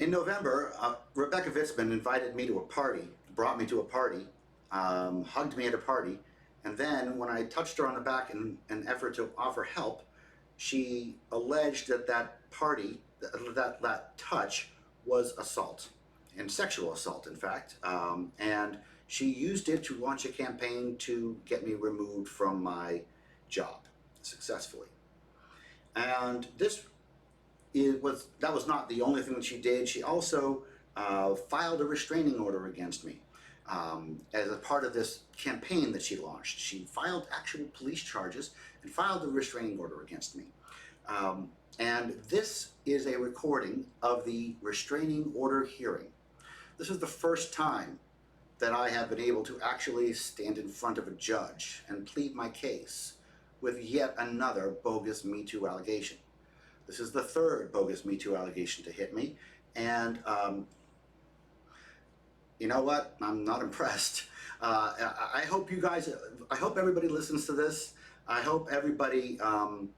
In November, Rebecca Vitsmun invited me to a party, brought me to a party, hugged me at a party, and then when I touched her on the back in an effort to offer help, she alleged that that party, that touch, was assault, and sexual assault, in fact, and she used it to launch a campaign to get me removed from my job successfully. And that was not the only thing that she did. She also filed a restraining order against me as a part of this campaign that she launched. She filed actual police charges and filed a restraining order against me. And this is a recording of the restraining order hearing. This is the first time that I have been able to actually stand in front of a judge and plead my case with yet another bogus Me Too allegation. This is the third bogus Me Too allegation to hit me, and you know what? I'm not impressed. I hope you guys, I hope everybody listens to this. I hope everybody, I'm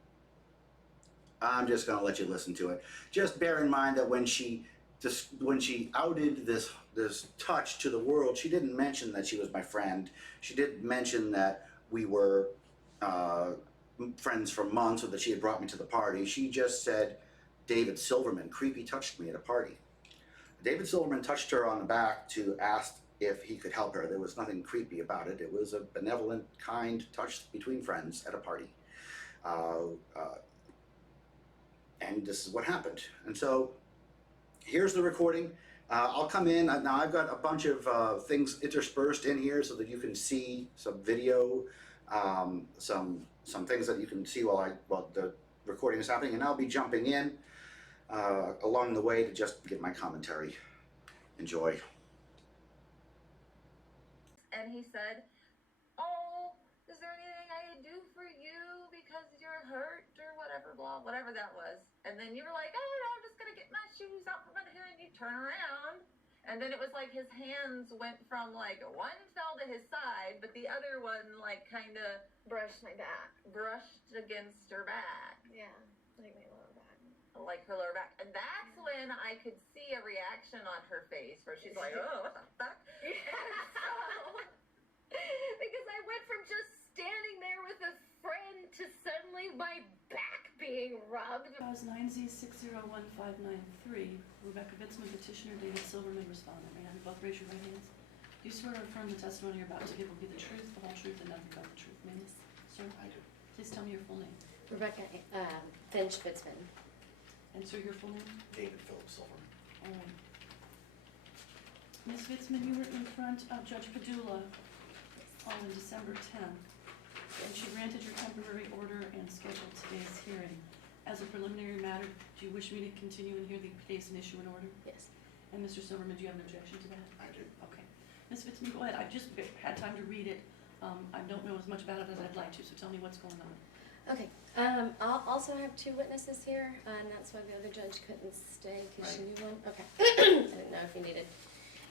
just gonna let you listen to it. Just bear in mind that when she outed this touch to the world, she didn't mention that she was my friend. She didn't mention that we were friends for months or that she had brought me to the party. She just said, David Silverman creepy touched me at a party. David Silverman touched her on the back to ask if he could help her. There was nothing creepy about it. It was a benevolent, kind touch between friends at a party. And this is what happened. And so here's the recording. I'll come in. Now I've got a bunch of things interspersed in here so that you can see some video, some things that you can see while the recording is happening, and I'll be jumping in along the way to just give my commentary. Enjoy. And he said, "Oh, is there anything I could do for you because you're hurt or whatever, whatever that was." And then you were like, "Oh, no, I'm just gonna get my shoes out from under here," and you turn around. And then it was like his hands went from like one fell to his side, but the other one like kind of brushed my back. Brushed against her back. Yeah, like my lower back. Like her lower back. And that's when I could see a reaction on her face where she's like, "Oh, what the fuck?" Because I went from just standing there with a friend to suddenly my back being rubbed. 9Z601593, Rebecca Vitsmun, petitioner, David Silverman, respondent. May I both raise your right hands? Do you swear or affirm the testimony you're about to give will be the truth, the whole truth, and nothing but the truth? May I, sir? I do. Please tell me your full name. Rebecca Finch Vitsmun. And sir, your full name? David Philip Silverman. All right. Ms. Vitsmun, you were in front of Judge Padula on December 10th, and she granted your temporary order and scheduled today's hearing. As a preliminary matter, do you wish me to continue and hear the case and issue an order? Yes. And Mr. Silverman, do you have an objection to that? I do. Okay. Ms. Vitsmun, go ahead. I've just had time to read it. I don't know as much about it as I'd like to, so tell me what's going on. Okay. I'll also have two witnesses here, and that's why the other judge couldn't stay because she knew one. Okay. I didn't know if you needed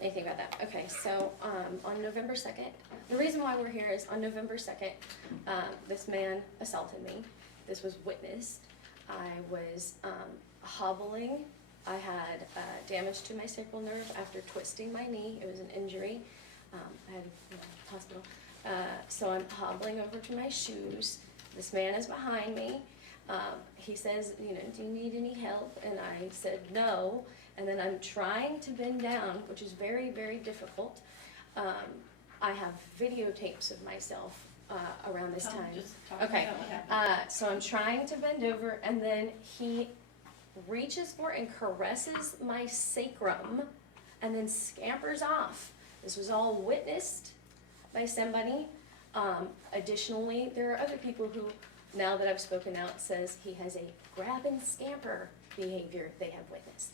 anything about that. Okay, so on November 2nd, the reason why we're here is on November 2nd, this man assaulted me. This was witnessed. I was hobbling. I had damage to my sacral nerve after twisting my knee. It was an injury. I had hospital. So I'm hobbling over to my shoes. This man is behind me. He says, "Do you need any help?" And I said no. And then I'm trying to bend down, which is very, very difficult. I have videotapes of myself around this time. Okay. So I'm trying to bend over, and then he reaches for and caresses my sacrum, and then scampers off. This was all witnessed by somebody. Additionally, there are other people who, now that I've spoken out, says he has a grab and scamper behavior they have witnessed.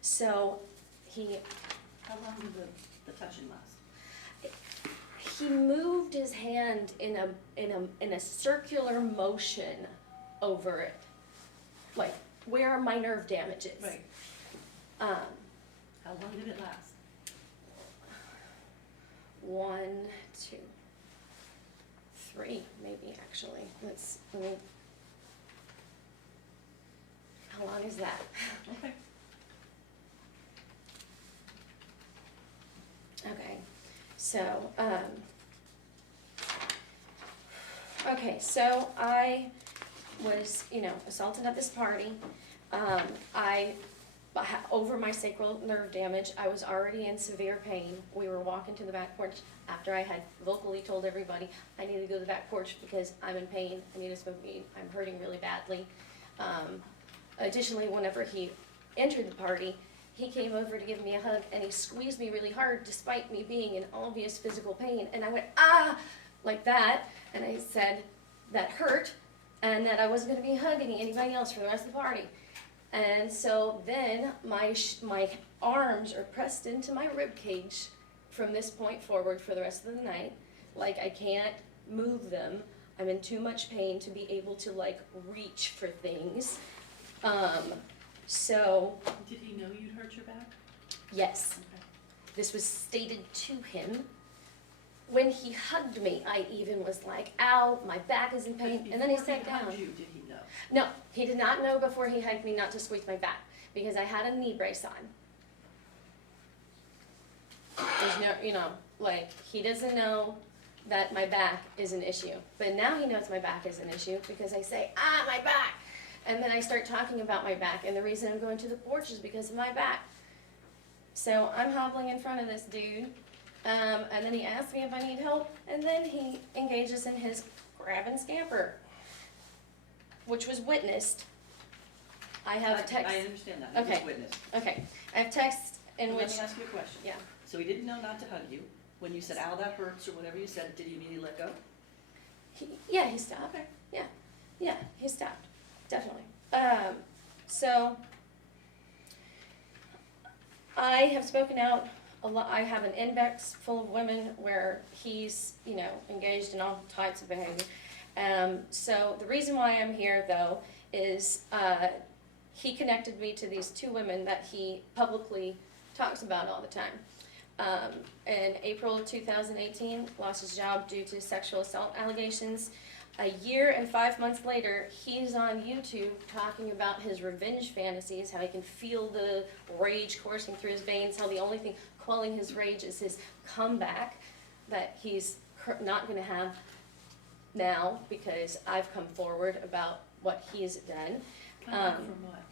So How long did the touching last? He moved his hand in a circular motion over it, like where my nerve damage is. Right. How long did it last? 1, 2, 3, maybe actually. How long is that? Okay. So, okay, so I was, assaulted at this party. Over my sacral nerve damage, I was already in severe pain. We were walking to the back porch after I had vocally told everybody, I need to go to the back porch because I'm in pain, I need to smoke weed, I'm hurting really badly. Additionally, whenever he entered the party, he came over to give me a hug and he squeezed me really hard despite me being in obvious physical pain. And I went, ah, like that. And I said that hurt and that I wasn't going to be hugging anybody else for the rest of the party. And so then my arms are pressed into my rib cage from this point forward for the rest of the night. Like I can't move them. I'm in too much pain to be able to like reach for things. So. Did he know you'd hurt your back? Yes. Okay. This was stated to him. When he hugged me, I even was like, ow, my back is in pain. And then he sat down. Before he hugged you, did he know? No, he did not know before he hugged me not to squeeze my back because I had a knee brace on. There's no, he doesn't know that my back is an issue. But now he knows my back is an issue because I say, ah, my back. And then I start talking about my back. And the reason I'm going to the porch is because of my back. So I'm hobbling in front of this dude. And then he asks me if I need help. And then he engages in his grab and scamper, which was witnessed. I have text. I understand that. It Okay. was witnessed. Okay, I have text in Let which, me ask you a question. yeah. So he didn't know not to hug you. When you said, ow, that hurts, or whatever you said, did he immediately let go? He stopped. Okay. Yeah, he stopped, definitely. So I have spoken out a lot. I have an index full of women where he's, engaged in all types of behavior. So the reason why I'm here, though, is he connected me to these two women that he publicly talks about all the time. In April of 2018, lost his job due to sexual assault allegations. A year and 5 months later, he's on YouTube talking about his revenge fantasies, how he can feel the rage coursing through his veins, how the only thing quelling his rage is his comeback that he's not going to have now because I've come forward about what he's done. Come back from what?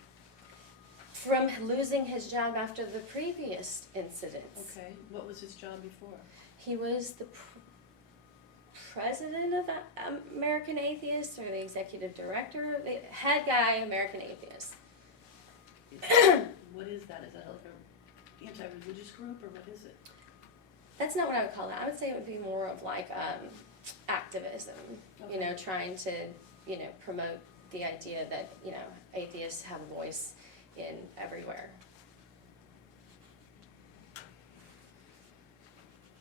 From losing his job after the previous incidents. Okay, what was his job before? He was the president of American Atheists, or the executive director, the head guy, American Atheists. What is that? Is that like an anti-religious group, or what is it? That's not what I would call that. I would say it would be more of like activism, Okay. Trying to, promote the idea that, atheists have a voice in everywhere.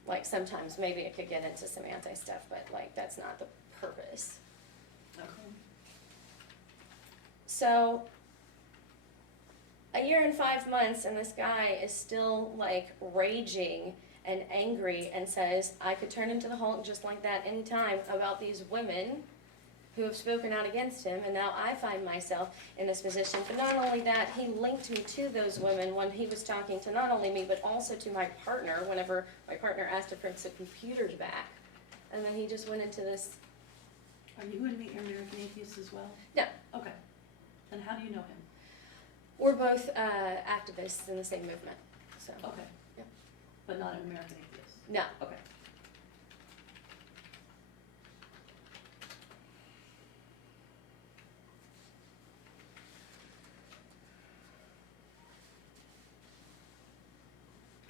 Like sometimes maybe it could get into some anti-stuff, but that's not the purpose. Okay. So, a year and 5 months and this guy is still raging and angry and says, I could turn into the Hulk just like that anytime about these women who have spoken out against him, and now I find myself in this position. But not only that, he linked me to those women when he was talking to not only me, but also to my partner, whenever my partner asked to bring some computers back. And then he just went into this. Are you going to meet your American Atheists as well? No. Okay. And how do you know him? We're both activists in the same movement, so. Okay. Yeah. But not an American Atheist? No. Okay.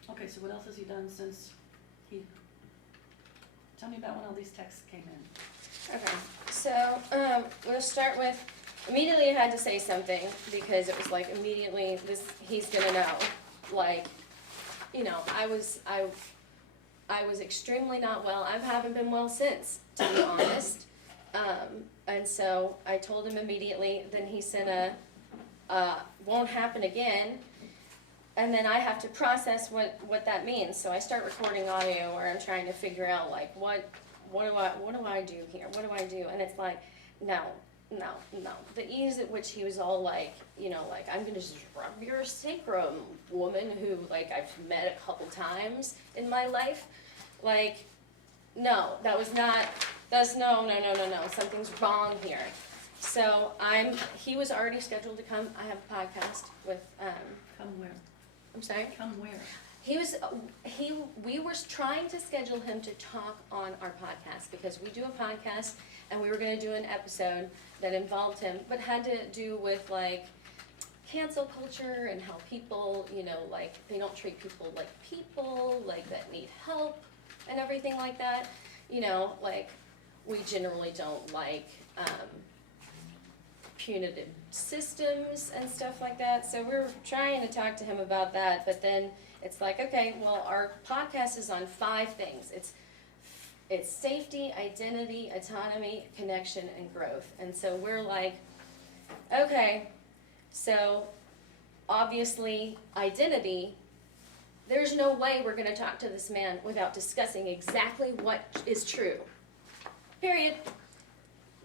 Okay, so what else has he done since he, tell me about when all these texts came in. Okay, so we'll start with, immediately I had to say something because it was immediately he's gonna know. I was extremely not well. I haven't been well since, to be honest. And so I told him immediately. Then he sent won't happen again. And then I have to process what that means. So I start recording audio where I'm trying to figure out what do I do here? What do I do? And it's no. The ease at which he was all I'm gonna just rub your sacrum, woman who I've met a couple times in my life. Like, no, that's no, something's wrong here. So he was already scheduled to come. I have a podcast with, Come where? I'm sorry? Come where? We were trying to schedule him to talk on our podcast because we do a podcast and we were gonna do an episode that involved him, but had to do with like cancel culture and how people, like they don't treat people like that need help and everything like that. Like we generally don't like punitive systems and stuff like that. So we're trying to talk to him about that, but then it's like, okay, well, our podcast is on 5 things. It's safety, identity, autonomy, connection, and growth. And so we're like, okay, so obviously identity, there's no way we're going to talk to this man without discussing exactly what is true. Period.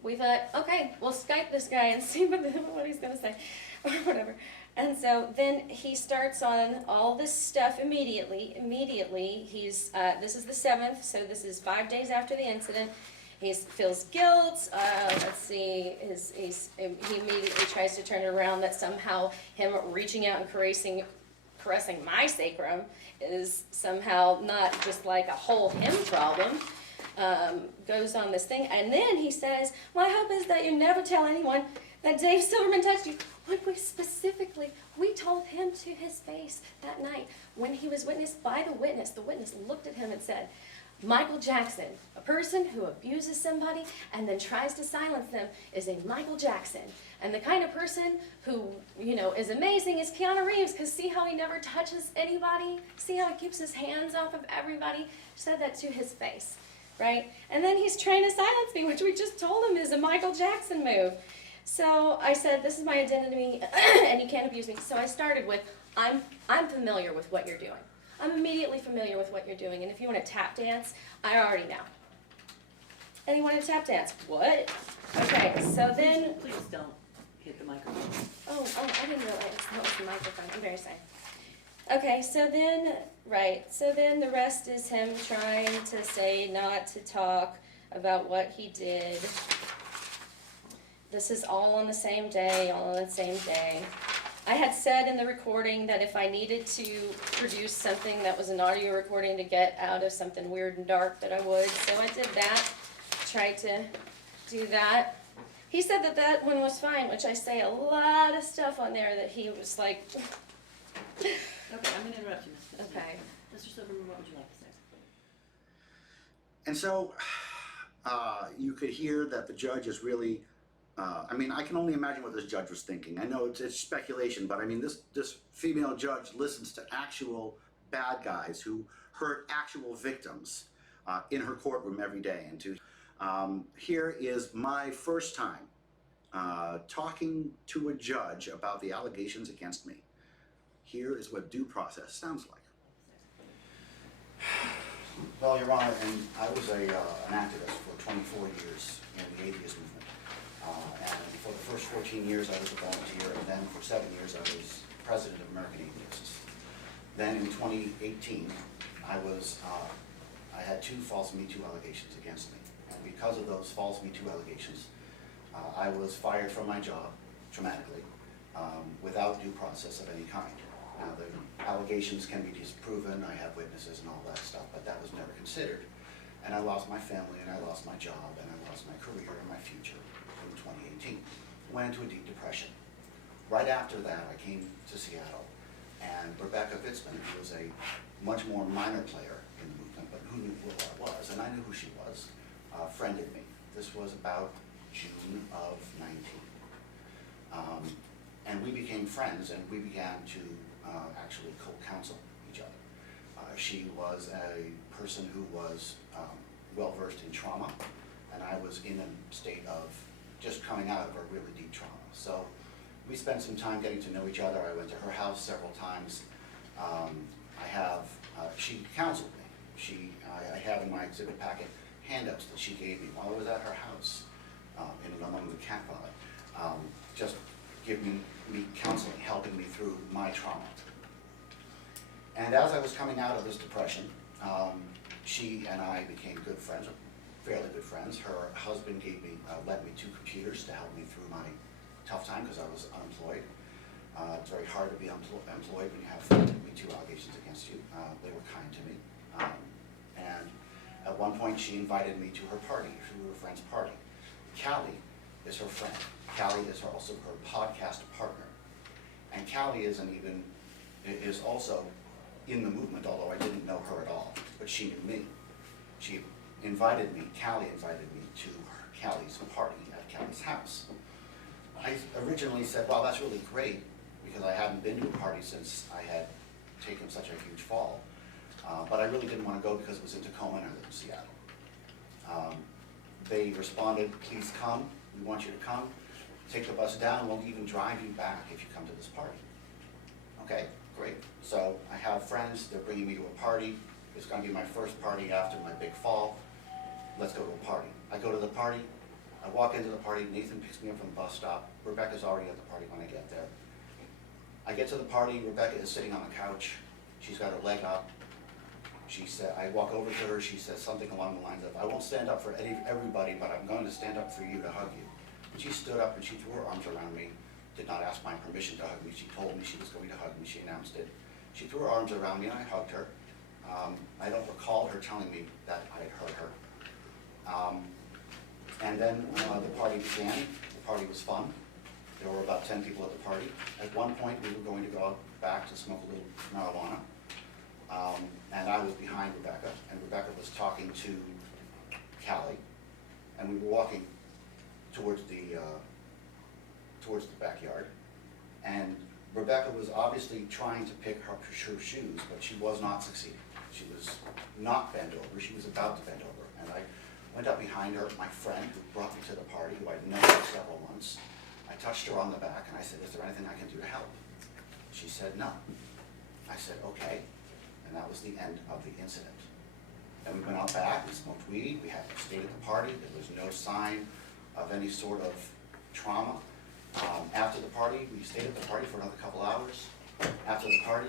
We thought, okay, we'll Skype this guy and see what he's going to say, or whatever. And so then he starts on all this stuff immediately. He's, this is the 7th, so this is 5 days after the incident. He feels guilt. Let's see, he immediately tries to turn it around that somehow him reaching out and caressing my sacrum is somehow not just like a whole him problem. Goes on this thing, and then he says, my hope is that you never tell anyone that Dave Silverman touched you. When we told him to his face that night when he was witnessed by the witness looked at him and said, Michael Jackson, a person who abuses somebody and then tries to silence them is a Michael Jackson. And the kind of person who, is amazing is Keanu Reeves, because see how he never touches anybody? See how he keeps his hands off of everybody? Said that to his face. Right? And then he's trying to silence me, which we just told him is a Michael Jackson move. So I said, this is my identity, and you can't abuse me. So I started with, I'm familiar with what you're doing. I'm immediately familiar with what you're doing, and if you want to tap dance, I already know. And you want to tap dance? What? Okay, so then... Please don't hit the microphone. Oh, I didn't realize that was the microphone. I'm very sorry. Okay, so then the rest is him trying to say not to talk about what he did. This is all on the same day, I had said in the recording that if I needed to produce something that was an audio recording to get out of something weird and dark that I would, so I did that, tried to do that. He said that one was fine, which I say a lot of stuff on there that he was like... Okay, I'm going to interrupt you, Ms. Okay. Mr. Silverman, what would you like to say? And so you could hear that the judge is really, I can only imagine what this judge was thinking. I know it's speculation, but this female judge listens to actual bad guys who hurt actual victims in her courtroom every day. And here is my first time talking to a judge about the allegations against me. Here is what due process sounds like. Well, Your Honor, and I was an activist for 24 years in the atheist movement. And for the first 14 years I was a volunteer, and then for 7 years I was president of American Atheists. Then in 2018, I had 2 false Metoo allegations against me. And because of those false Metoo allegations, I was fired from my job, dramatically, without due process of any kind. Now, the allegations can be disproven, I have witnesses and all that stuff, but that was never considered. And I lost my family, and I lost my job, and I lost my career and my future in 2018. Went into a deep depression. Right after that, I came to Seattle, and Rebecca Vitsmun, who was a much more minor player in the movement, but who knew who I was, and I knew who she was, friended me. This was about June of 19. And we became friends, and we began to actually co-counsel each other. She was a person who was well-versed in trauma, and I was in a state of just coming out of a really deep trauma. So we spent some time getting to know each other. I went to her house several times. She counseled me. I have in my exhibit packet handouts that she gave me while I was at her house among the cat valley. Just giving me counseling, helping me through my trauma. And as I was coming out of this depression, She and I became good friends, fairly good friends. Her husband lent me 2 computers to help me through my tough time because I was unemployed. It's very hard to be employed when you have Metoo allegations against you. They were kind to me. And at one point she invited me to her party, to her friend's party. Callie is her friend. Callie is also her podcast partner. And Callie is also in the movement, although I didn't know her at all, but she knew me. Callie invited me to Callie's party at Callie's house. I originally said, well, that's really great, because I hadn't been to a party since I had taken such a huge fall. But I really didn't want to go because it was in Tacoma and I live in Seattle. They responded, please come, we want you to come. Take the bus down, we'll even drive you back if you come to this party. Okay, great. So I have friends, they're bringing me to a party. It's going to be my first party after my big fall. Let's go to a party. I go to the party, I walk into the party, Nathan picks me up from the bus stop. Rebecca's already at the party when I get there. I get to the party, Rebecca is sitting on the couch. She's got her leg up. She said, I walk over to her, she says something along the lines of, I won't stand up for everybody, but I'm going to stand up for you to hug you. And she stood up and she threw her arms around me, did not ask my permission to hug me. She told me she was going to hug me, she announced it. She threw her arms around me and I hugged her. I don't recall her telling me that I had hurt her. And then the party began. The party was fun. There were about 10 people at the party. At one point, we were going to go out back to smoke a little marijuana. And I was behind Rebecca, and Rebecca was talking to Callie, and we were walking towards the backyard. And Rebecca was obviously trying to pick her shoes, but she was not succeeding. She was not bent over, she was about to bend over. And I went up behind her, my friend who brought me to the party, who I'd known for several months. I touched her on the back and I said, is there anything I can do to help? She said, no. I said, okay. And that was the end of the incident. Then we went out back, we smoked weed, we stayed at the party, there was no sign of any sort of trauma. After the party, we stayed at the party for another couple hours. After the party,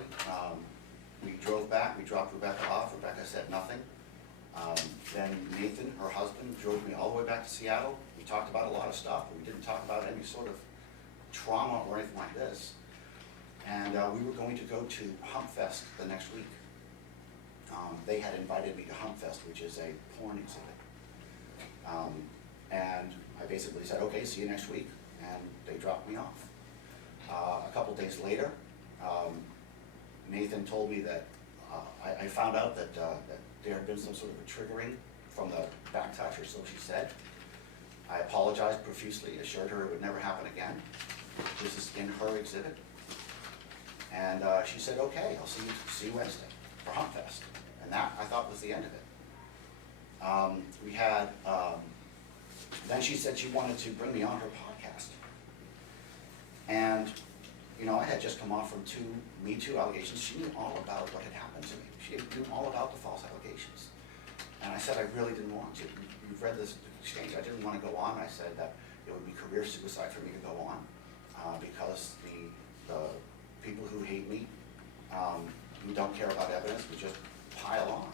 we drove back, we dropped Rebecca off, Rebecca said nothing. Then Nathan, her husband, drove me all the way back to Seattle. We talked about a lot of stuff, but we didn't talk about any sort of trauma or anything like this. And we were going to go to Humpfest the next week. They had invited me to Humpfest, which is a porn exhibit. And I basically said, okay, see you next week. And they dropped me off. A couple days later, Nathan told me that I found out that there had been some sort of a triggering from the back touch, or so she said. I apologized profusely, assured her it would never happen again. This is in her exhibit. And she said, okay, I'll see you Wednesday for Humpfest. And that, I thought, was the end of it. We had, then she said she wanted to bring me on her podcast. And, you know, I had just come off from 2 Metoo allegations. She knew all about what had happened to me. She knew all about the false allegations. And I said I really didn't want to. You've read this exchange. I didn't want to go on. I said that it would be career suicide for me to go on because the people who hate me, who don't care about evidence, would just pile on.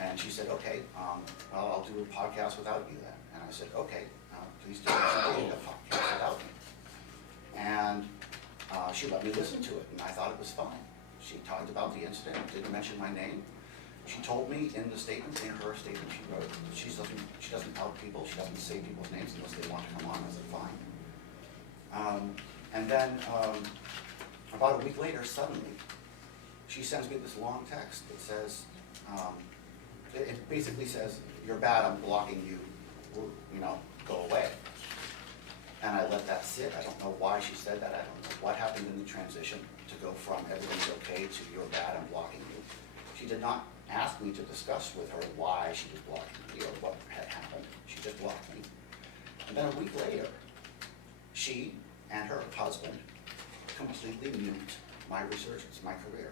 And she said, okay, well, I'll do a podcast without you then. And I said, okay, please do a podcast without me. And she let me listen to it, and I thought it was fine. She talked about the incident, didn't mention my name. She told me in the statement, in her statement, she wrote, she doesn't out people, she doesn't say people's names unless they want to come on. I said, fine. And then about a week later, suddenly, she sends me this long text that says, it basically says, you're bad, I'm blocking you, you know, go away. And I let that sit. I don't know why she said that. I don't know what happened in the transition to go from everything's okay to you're bad, I'm blocking you. She did not ask me to discuss with her why she was blocking me or what had happened. She just blocked me. And then a week later, she and her husband completely nuked my resurgence, my career.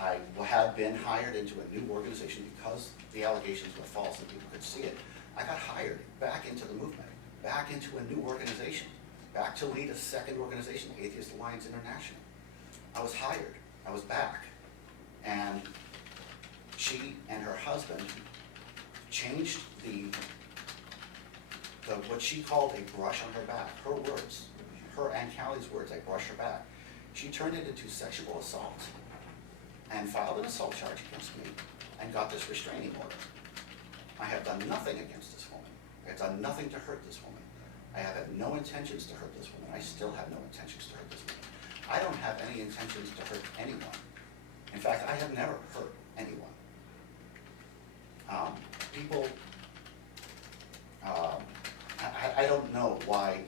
I had been hired into a new organization because the allegations were false and people could see it. I got hired back into the movement, back into a new organization, back to lead a second organization, Atheist Alliance International. I was hired, I was back, and she and her husband changed the what she called a brush on her back, her words, her and Callie's words, I brush her back. She turned it into sexual assault and filed an assault charge against me and got this restraining order. I have done nothing against this woman. I have done nothing to hurt this woman. I have had no intentions to hurt this woman. I still have no intentions to hurt this woman. I don't have any intentions to hurt anyone. In fact, I have never hurt anyone. People, I don't know why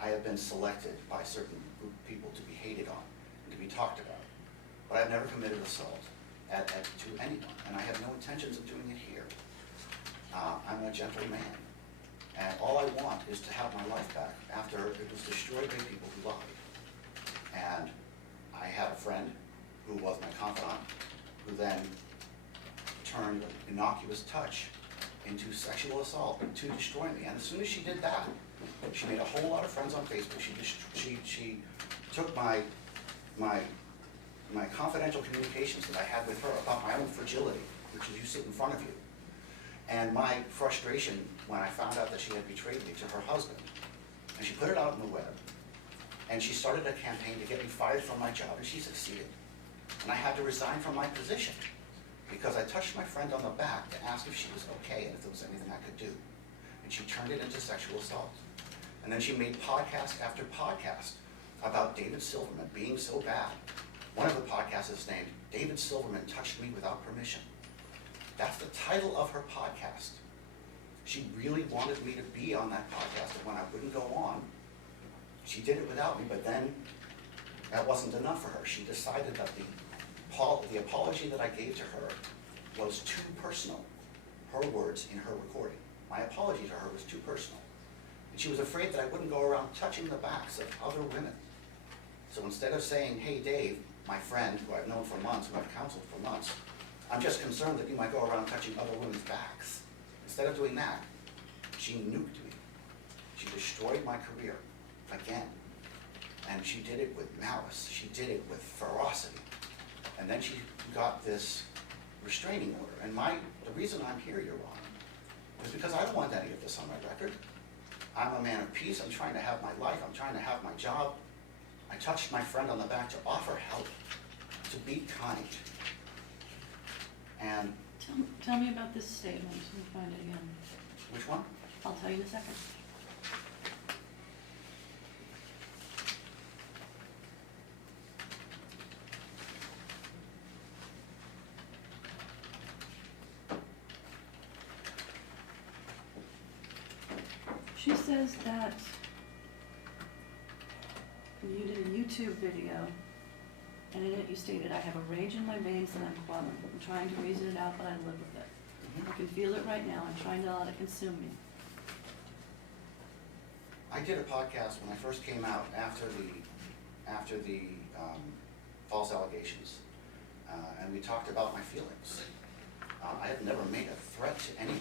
I have been selected by certain group of people to be hated on and to be talked about, but I've never committed assault to anyone, and I have no intentions of doing it here. I'm a gentle man, and all I want is to have my life back after it was destroyed by people who lied. And I had a friend who was my confidant, who then turned an innocuous touch into sexual assault to destroy me. And as soon as she did that, she made a whole lot of friends on Facebook. She took my confidential communications that I had with her about my own fragility, which is you sit in front of you, and my frustration when I found out that she had betrayed me to her husband. And she put it out on the web, and she started a campaign to get me fired from my job, and she succeeded. And I had to resign from my position because I touched my friend on the back to ask if she was okay and if there was anything I could do. And she turned it into sexual assault. And then she made podcast after podcast about David Silverman being so bad. One of the podcasts is named David Silverman Touched Me Without Permission. That's the title of her podcast. She really wanted me to be on that podcast, and when I wouldn't go on, she did it without me, but then that wasn't enough for her. She decided that the apology that I gave to her was too personal. Her words in her recording. My apology to her was too personal. And she was afraid that I wouldn't go around touching the backs of other women. So instead of saying, hey Dave, my friend, who I've known for months, who I've counseled for months, I'm just concerned that you might go around touching other women's backs. Instead of doing that, she nuked me. She destroyed my career again. And she did it with malice. She did it with ferocity. And then she got this restraining order. And the reason I'm here, Your Honor, is because I don't want any of this on my record. I'm a man of peace. I'm trying to have my life. I'm trying to have my job. I touched my friend on the back to offer help, to be kind. And Tell me about this statement. Let me find it again. which one? I'll tell you in a second. She says that you did a YouTube video, and in it you stated, I have a rage in my veins that I'm quelling. I'm trying to reason it out, but I live with it. I can feel it right now. I'm trying to not let it consume me. I did a podcast when I first came out after the false allegations, and we talked about my feelings. I have never made a threat to anyone.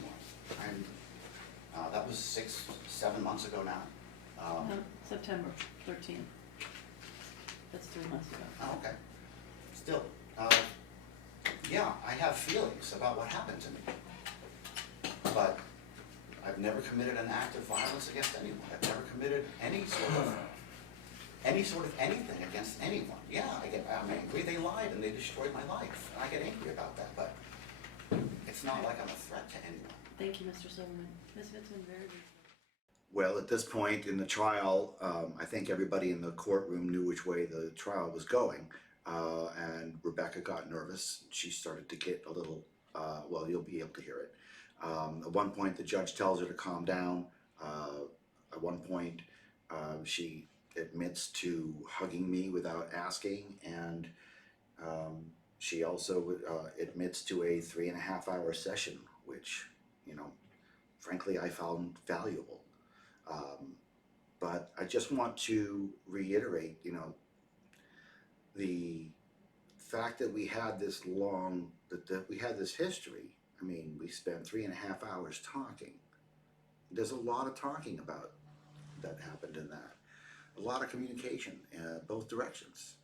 That was 6-7 months ago now. No, September 13th. That's 3 months ago. Oh, okay. Still, yeah, I have feelings about what happened to me, but I've never committed an act of violence against anyone. I've never committed any sort of anything against anyone. Yeah, I'm angry. They lied and they destroyed my life, and I get angry about that. But it's not like I'm a threat to anyone. Thank you, Mr. Silverman. Ms. Vitsmun, very briefly. Well, at this point in the trial, I think everybody in the courtroom knew which way the trial was going, and Rebecca got nervous. She started to get a little, well, you'll be able to hear it. At one point, the judge tells her to calm down. At one point, she admits to hugging me without asking, and she also admits to a 3.5-hour session, which, frankly, I found valuable. But I just want to reiterate, the fact that we had this that we had this history. I mean, we spent 3.5 hours talking. There's a lot of talking about that happened in that. A lot of communication, both directions.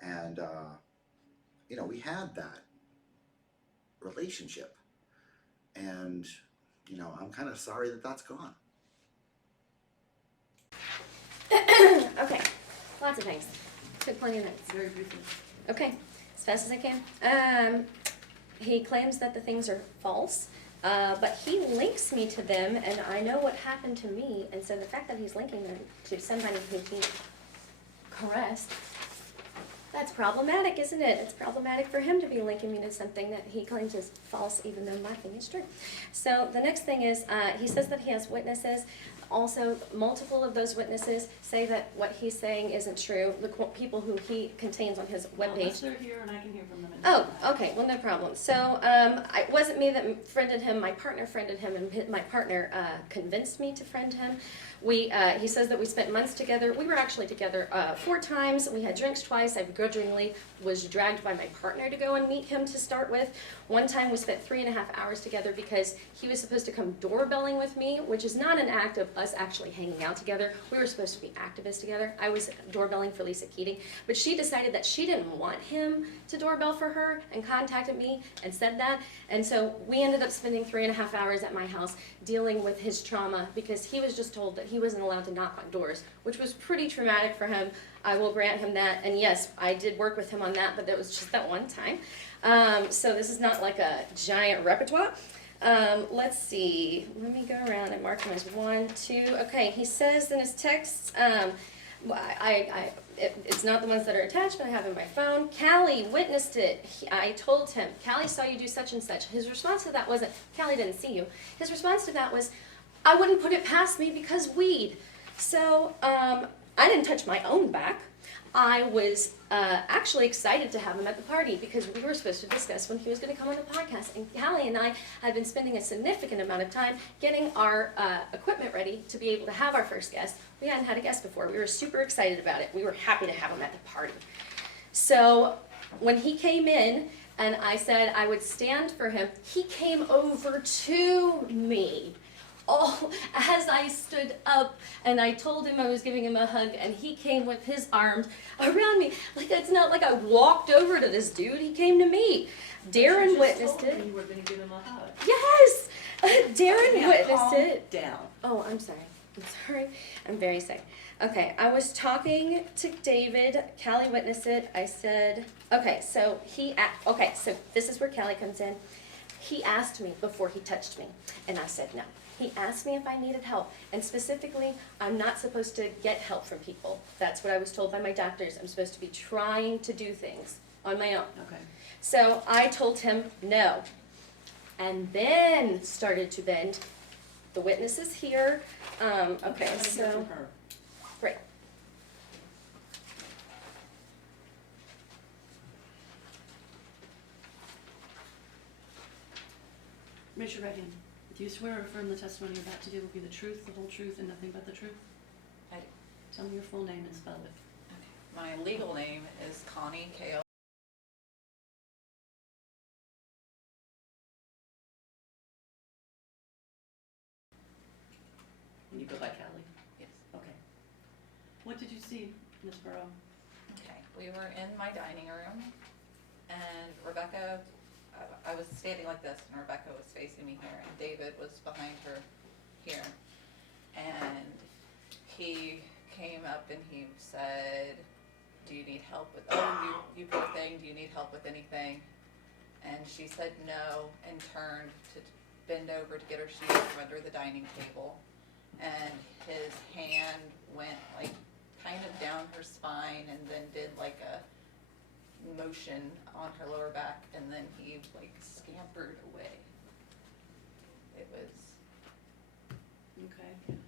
And, we had that relationship. And, you know, I'm kind of sorry that that's gone. Okay, lots of things. Took plenty of notes. Very briefly. Okay, as fast as I can. He claims that the things are false, but he links me to them, and I know what happened to me, and so the fact that he's linking them to somebody who he caressed, that's problematic, isn't it? It's problematic for him to be linking me to something that he claims is false, even though my thing is true. So the next thing is, he says that he has witnesses. Also, multiple of those witnesses say that what he's saying isn't true. The people who he contains on his webpage. Unless they're here and I can hear from them. Oh, okay, well, no problem. So, it wasn't me that friended him, my partner friended him, and my partner convinced me to friend him. He says that we spent months together. We were actually together 4 times. We had drinks twice. I begrudgingly was dragged by my partner to go and meet him to start with. One time we spent 3.5 hours together because he was supposed to come doorbelling with me, which is not an act of us actually hanging out together. We were supposed to be activists together. I was doorbelling for Lisa Keating, but she decided that she didn't want him to doorbell for her and contacted me and said that. And so we ended up spending 3.5 hours at my house dealing with his trauma because he was just told that he wasn't allowed to knock on doors, which was pretty traumatic for him. I will grant him that. And yes, I did work with him on that, but that was just that one time. So this is not like a giant repertoire. Let's see. Let me go around and mark them as 1, 2. Okay, he says in his texts, it's not the ones that are attached, but I have in my phone. Callie witnessed it. I told him, Callie saw you do such and such. His response to that wasn't, Callie didn't see you. His response to that was, I wouldn't put it past me because weed. So I didn't touch my own back. I was actually excited to have him at the party because we were supposed to discuss when he was going to come on the podcast. And Callie and I had been spending a significant amount of time getting our equipment ready to be able to have our first guest. We hadn't had a guest before. We were super excited about it. We were happy to have him at the party. So when he came in and I said I would stand for him, he came over to me. Oh, as I stood up and I told him I was giving him a hug and he came with his arms around me. Like, it's not like I walked over to this dude, he came to me. Darren witnessed it. You were going to give him a hug. Yes! Darren Yeah, witnessed calm it. down. Oh, I'm sorry. I'm sorry. I'm very sorry. Okay, I was talking to David. Callie witnessed it. I said, okay, so so this is where Callie comes in. He asked me before he touched me, and I said no. He asked me if I needed help, and specifically, I'm not supposed to get help from people. That's what I was told by my doctors. I'm supposed to be trying to do things on my own. Okay. So I told him no, and then started to bend. The witness is here. Okay, Let me hear so, from her. great. Raise your right hand. Do you swear or affirm the testimony you're about to give will be the truth, the whole truth, and nothing but the truth? I do. Tell me your full name and spell it. My legal name is Connie K.O. And you go by Callie? Yes. Okay. What did you see, Ms. Burrow? Okay, we were in my dining room, and Rebecca, I was standing like this, and Rebecca was facing me here, and David was behind her here. And he came up and he said, do you need help with, you poor thing, do you need help with anything? And she said no, and turned to bend over to get her shoes from under the dining table. And his hand went like kind of down her spine and then did like a motion on her lower back, and then he like scampered away. It was, Okay.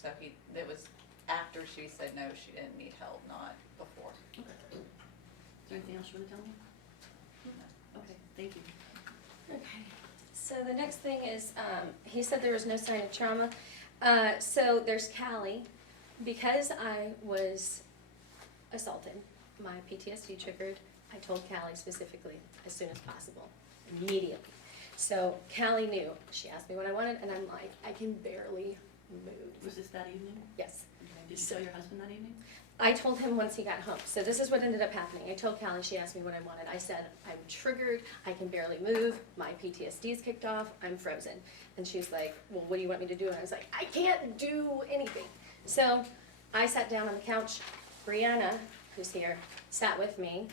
so it was after she said no, she didn't need help, not before. Okay. Is there anything else you want to tell me? Okay, thank you. Okay, so the next thing is, he said there was no sign of trauma. So there's Callie. Because I was assaulted, my PTSD triggered. I told Callie specifically as soon as possible, immediately. So Callie knew. She asked me what I wanted, and I'm like, I can barely move. Was this that evening? Yes. Okay. Did you tell your husband that evening? I told him once he got home. So this is what ended up happening. I told Callie, she asked me what I wanted. I said, I'm triggered, I can barely move, my PTSD's kicked off, I'm frozen. And she's like, well, what do you want me to do? And I was like, I can't do anything. So I sat down on the couch. Brianna, who's here, sat with me.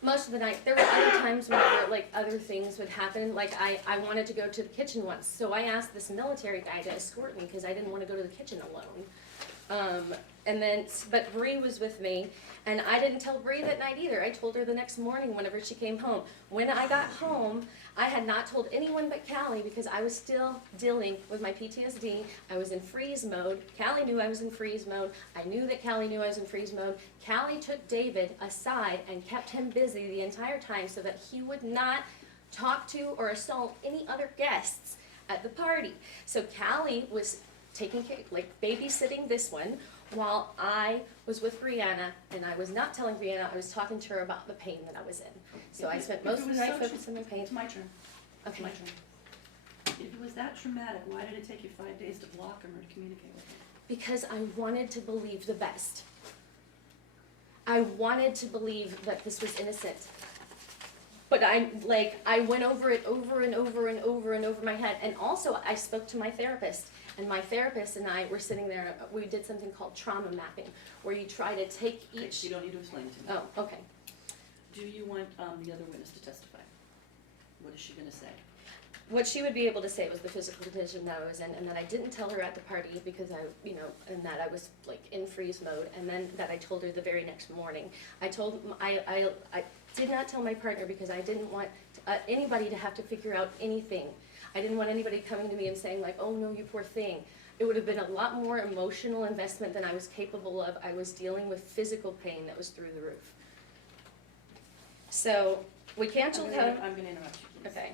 Most of the night, there were other times whenever like other things would happen. Like I wanted to go to the kitchen once. So I asked this military guy to escort me because I didn't want to go to the kitchen alone. But Bree was with me, and I didn't tell Bree that night either. I told her the next morning whenever she came home. When I got home, I had not told anyone but Callie because I was still dealing with my PTSD. I was in freeze mode. Callie knew I was in freeze mode. I knew that Callie knew I was in freeze mode. Callie took David aside and kept him busy the entire time so that he would not talk to or assault any other guests at the party. So Callie was taking care, like babysitting this one, while I was with Brianna, and I was not telling Brianna, I was talking to her about the pain that I was in. So I spent most of the night focused on my pain. It's my turn. It's Okay. my turn. If it was that traumatic, why did it take you 5 days to block him or to communicate with him? Because I wanted to believe the best. I wanted to believe that this was innocent. But I went over it over and over and over and over my head. And also I spoke to my therapist. And my therapist and I were sitting there, we did something called trauma mapping, where you try to take Okay, each... you don't need to explain it to me. Oh, okay. Do you want the other witness to testify? What is she gonna say? What she would be able to say was the physical condition that I was in, and that I didn't tell her at the party because and that I was like in freeze mode, and then that I told her the very next morning. I did not tell my partner because I didn't want anybody to have to figure out anything. I didn't want anybody coming to me and saying like, oh no, you poor thing. It would have been a lot more emotional investment than I was capable of. I was dealing with physical pain that was through the roof. So we canceled her. I'm gonna interrupt you, please. Okay.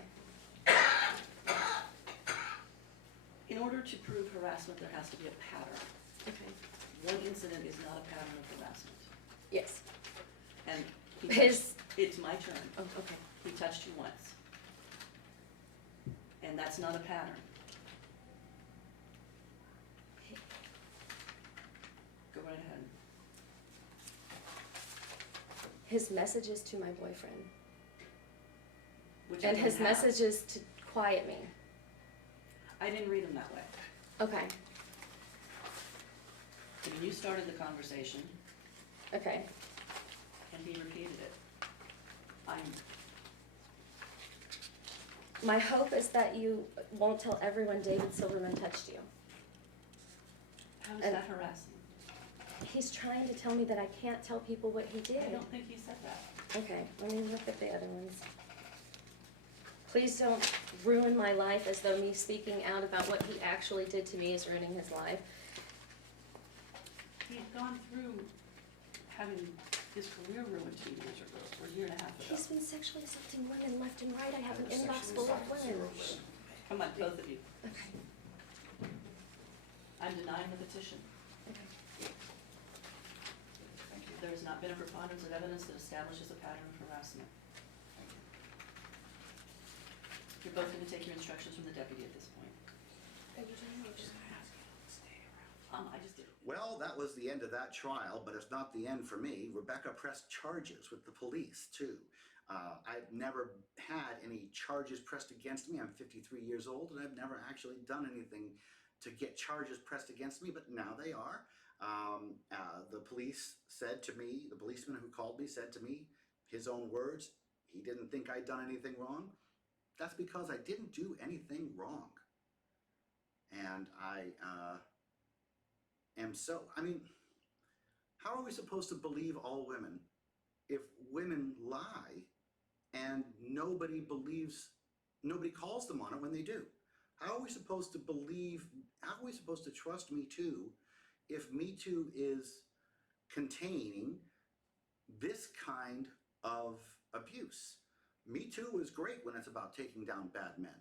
In order to prove harassment, there has to be a pattern. Okay. One incident is not a pattern of harassment. Yes. And it's my turn. Oh, okay. He touched you once. And that's not a pattern. Go right ahead. His messages to my boyfriend. Which I And don't his have. messages to quiet me. I didn't read them that way. Okay. I mean, you started the conversation Okay. and he repeated it. My hope is that you won't tell everyone David Silverman touched you. How is And- that harassing? He's trying to tell me that I can't tell people what he did. I don't think he said that. Okay, let me look at the other ones. Please don't ruin my life as though me speaking out about what he actually did to me is ruining his life. He had gone through having his career ruined 2 years ago, or a year and a half ago. He's been sexually assaulting women left and right. I have an inbox full of women. Come on, both of you. Okay. I'm denying the petition. Okay. There has not been a preponderance of evidence that establishes a pattern of harassment. You're both gonna take your instructions from the deputy at this point. I just did. Well, that was the end of that trial, but it's not the end for me. Rebecca pressed charges with the police, too. I've never had any charges pressed against me. I'm 53 years old, and I've never actually done anything to get charges pressed against me, but now they are. The police said to me, the policeman who called me said to me, his own words, he didn't think I'd done anything wrong. That's because I didn't do anything wrong. And I how are we supposed to believe all women if women lie and nobody calls them on it when they do? How are we supposed to trust Metoo if Metoo is containing this kind of abuse? Metoo is great when it's about taking down bad men.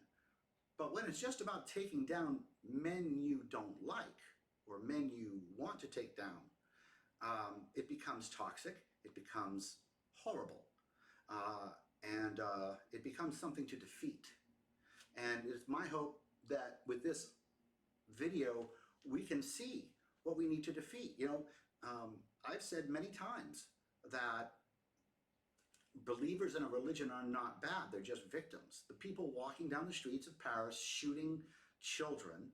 But when it's just about taking down men you don't like or men you want to take down, it becomes toxic, it becomes horrible, and it becomes something to defeat. And it's my hope that with this video, we can see what we need to defeat. I've said many times that believers in a religion are not bad, they're just victims. The people walking down the streets of Paris shooting children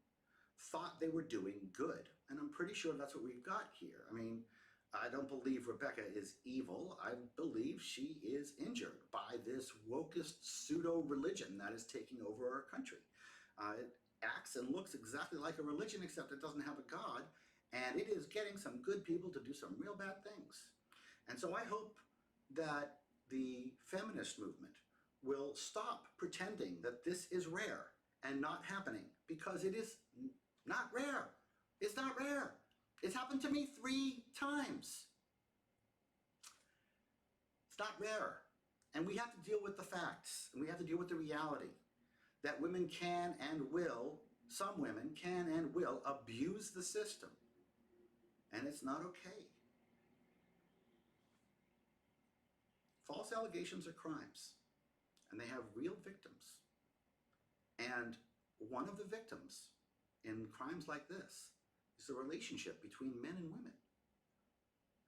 thought they were doing good. And I'm pretty sure that's what we've got here. I mean, I don't believe Rebecca is evil. I believe she is injured by this wokest pseudo-religion that is taking over our country. It acts and looks exactly like a religion, except it doesn't have a God, and it is getting some good people to do some real bad things. And so I hope that the feminist movement will stop pretending that this is rare and not happening, because it is not rare. It's not rare. It's happened to me 3 times. It's not rare. And we have to deal with the facts, and we have to deal with the reality that women can and will, some women can and will abuse the system. And it's not okay. False allegations are crimes, and they have real victims. And one of the victims in crimes like this is the relationship between men and women.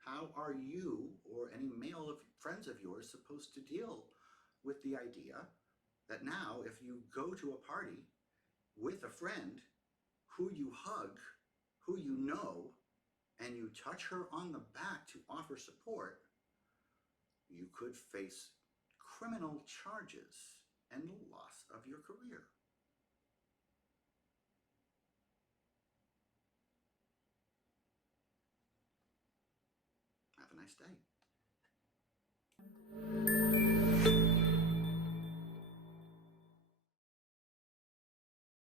How are you or any male friends of yours supposed to deal with the idea that now if you go to a party with a friend who you hug, who you know, and you touch her on the back to offer support, you could face criminal charges and loss of your career? Have a nice day.